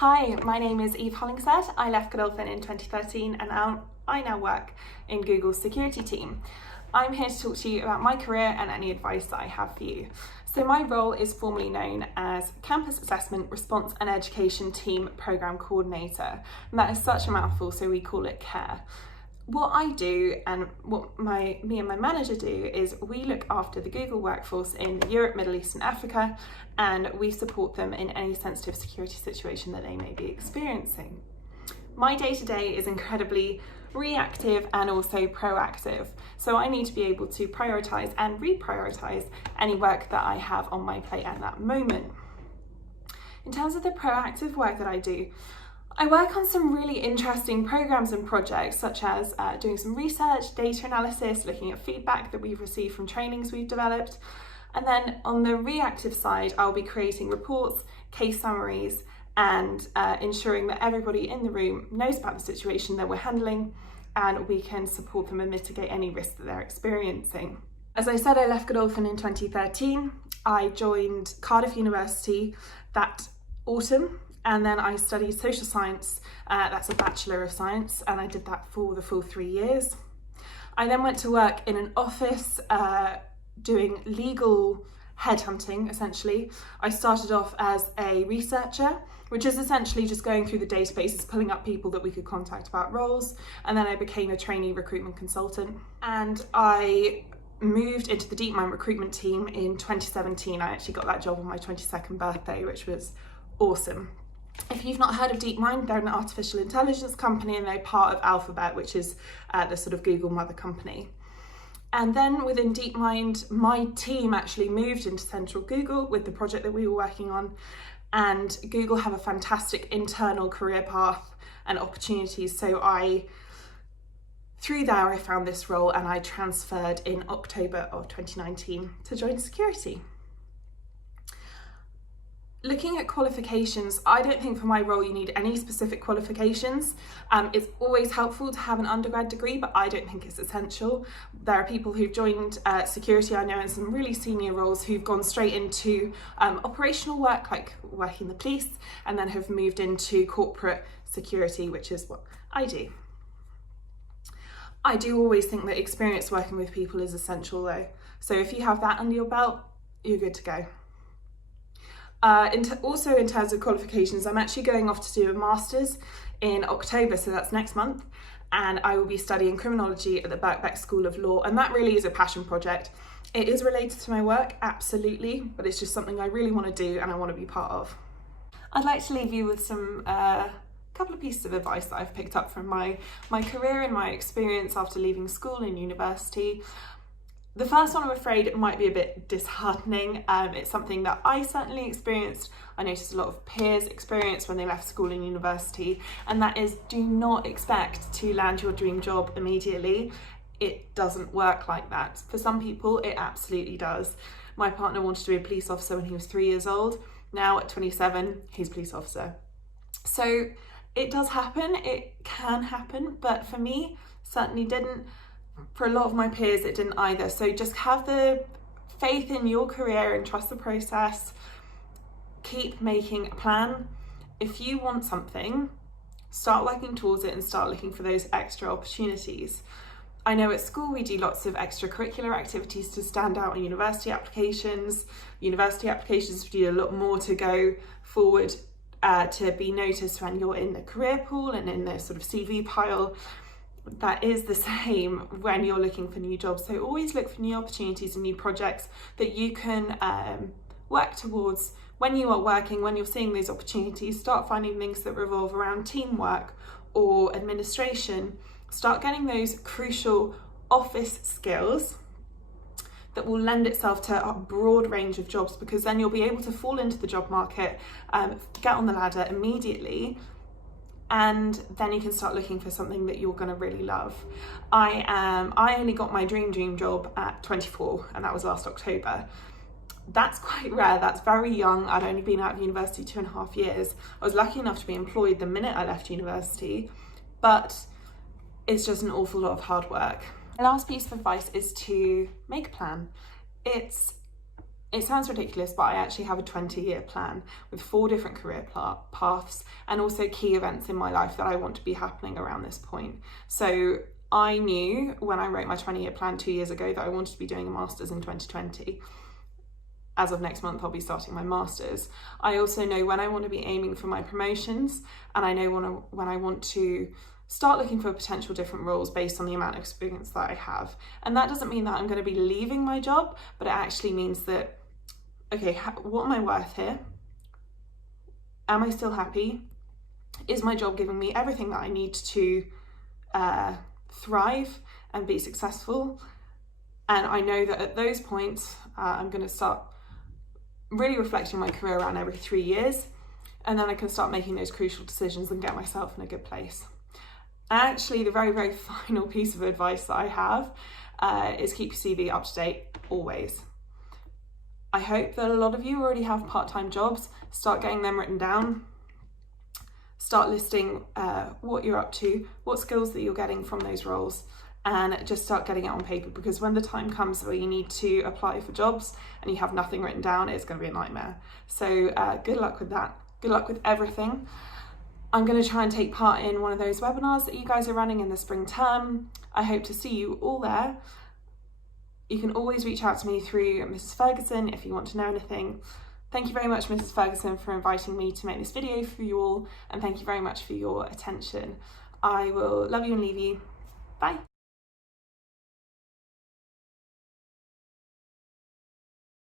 Hi, my name is Eve Hollingshead. I left Godolphin in 2013 and I now work in Google's security team. I'm here to talk to you about my career and any advice that I have for you. So my role is formally known as Campus Assessment Response and Education Team Programme Coordinator, and that is such a mouthful, so we call it C.A.R.E. What I do and what me and my manager do is we look after the Google workforce in Europe, Middle East and Africa, and we support them in any sensitive security situation that they may be experiencing. My day-to-day is incredibly reactive and also proactive, so I need to be able to prioritise and reprioritise any work that I have on my plate at that moment. In terms of the proactive work that I do, I work on some really interesting programs and projects, such as doing some research, data analysis, looking at feedback that we've received from trainings we've developed. And then on the reactive side, I'll be creating reports, case summaries, and ensuring that everybody in the room knows about the situation that we're handling and we can support them and mitigate any risk that they're experiencing. As I said, I left Godolphin in 2013. I joined Cardiff University that autumn. And then I studied social science, that's a Bachelor of Science, and I did that for the full 3 years. I then went to work in an office doing legal headhunting, essentially. I started off as a researcher, which is essentially just going through the databases, pulling up people that we could contact about roles, and then I became a trainee recruitment consultant. And I moved into the Deepmind Recruitment team in 2017. I actually got that job on my 22nd birthday, which was awesome. If you've not heard of Deepmind, they're an artificial intelligence company and they're part of Alphabet, which is the sort of Google mother company. And then within Deepmind, my team actually moved into Central Google with the project that we were working on. And Google have a fantastic internal career path and opportunities. So through there, I found this role and I transferred in October of 2019 to join security. Looking at qualifications, I don't think for my role you need any specific qualifications. It's always helpful to have an undergrad degree, but I don't think it's essential. There are people who've joined security, I know, in some really senior roles who've gone straight into operational work, like working in the police, and then have moved into corporate security, which is what I do. I do always think that experience working with people is essential though. So if you have that under your belt, you're good to go. Also in terms of qualifications, I'm actually going off to do a master's in October, so that's next month, and I will be studying criminology at the Birkbeck School of Law, and that really is a passion project. It is related to my work, absolutely, but it's just something I really want to do and I want to be part of. I'd like to leave you with some couple of pieces of advice that I've picked up from my career and my experience after leaving school and university. The first one, I'm afraid, it might be a bit disheartening. It's something that I certainly experienced. I noticed a lot of peers experience when they left school and university, and that is, do not expect to land your dream job immediately. It doesn't work like that. For some people, it absolutely does. My partner wanted to be a police officer when he was 3 years old. Now at 27, he's a police officer. So it does happen, it can happen, but for me, certainly didn't. For a lot of my peers, it didn't either. So just have the faith in your career and trust the process. Keep making a plan. If you want something, start working towards it and start looking for those extra opportunities. I know at school we do lots of extracurricular activities to stand out in university applications. University applications do a lot more to go forward to be noticed when you're in the career pool and in the sort of CV pile. That is the same when you're looking for new jobs. So always look for new opportunities and new projects that you can work towards when you are working, when you're seeing those opportunities. Start finding things that revolve around teamwork or administration. Start getting those crucial office skills that will lend itself to a broad range of jobs, because then you'll be able to fall into the job market, get on the ladder immediately, and then you can start looking for something that you're going to really love. I only got my dream job at 24, and that was last October. That's quite rare, that's very young. I'd only been out of university 2.5 years. I was lucky enough to be employed the minute I left university, but it's just an awful lot of hard work. The last piece of advice is to make a plan. It's It sounds ridiculous, but I actually have a 20-year plan with 4 different career paths and also key events in my life that I want to be happening around this point. So I knew when I wrote my 20-year plan 2 years ago that I wanted to be doing a master's in 2020. As of next month, I'll be starting my master's. I also know when I want to be aiming for my promotions, and I know when I want to start looking for potential different roles based on the amount of experience that I have. And that doesn't mean that I'm going to be leaving my job, but it actually means that, okay, what am I worth here? Am I still happy? Is my job giving me everything that I need to thrive and be successful? And I know that at those points, I'm going to start really reflecting my career around every 3 years, and then I can start making those crucial decisions and get myself in a good place. And actually, the very, very final piece of advice that I have is keep your CV up to date always. I hope that a lot of you already have part-time jobs. Start getting them written down. Start listing what you're up to, what skills that you're getting from those roles, and just start getting it on paper, because when the time comes where you need to apply for jobs and you have nothing written down, it's going to be a nightmare. So good luck with that. Good luck with everything. I'm going to try and take part in one of those webinars that you guys are running in the spring term. I hope to see you all there. You can always reach out to me through Mrs. Ferguson if you want to know anything. Thank you very much, Mrs. Ferguson, for inviting me to make this video for you all, and thank you very much for your attention. I will love you and leave you. Bye.